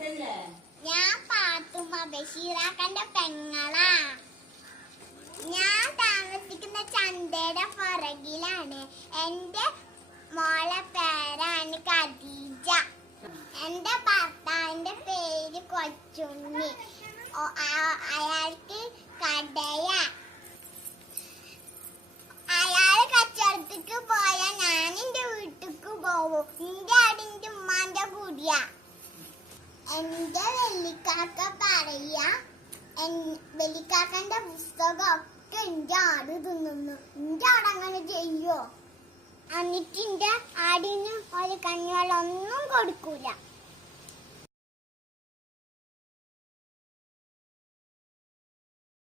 ഞാൻ പാത്തുമ്മ ബഷീറാക്കന്റെ പെങ്ങളാ. ഞാൻ താമസിക്കുന്ന ചന്തയുടെ പുറകിലാണ്. എന്റെ മോളെ പേരാണ് ഖദീജ. എന്റെ ഭർത്താവിന്റെ പേര് കൊച്ചുണ്ണി. അയാൾക്ക് കടയ. അയാൾ കച്ചവടത്തേക്ക് പോയാൽ ഞാൻ എന്റെ വീട്ടിലേക്ക് പോകും. എന്റെ അവിടെ എന്റെ ഉമ്മാന്റെ കൂടിയാ. എന്റെ വെള്ളിക്കാക്ക പറയാ എൻ- പുസ്തകം പുസ്തകമൊക്കെ എന്റെ ആട് തിന്നുന്നു. എന്റെ ആട് അങ്ങനെ ചെയ്യോ? എന്നിട്ട് എന്റെ ആടിന് ഒരു കഞ്ഞിവെള്ളമൊന്നും കൊടുക്കൂല.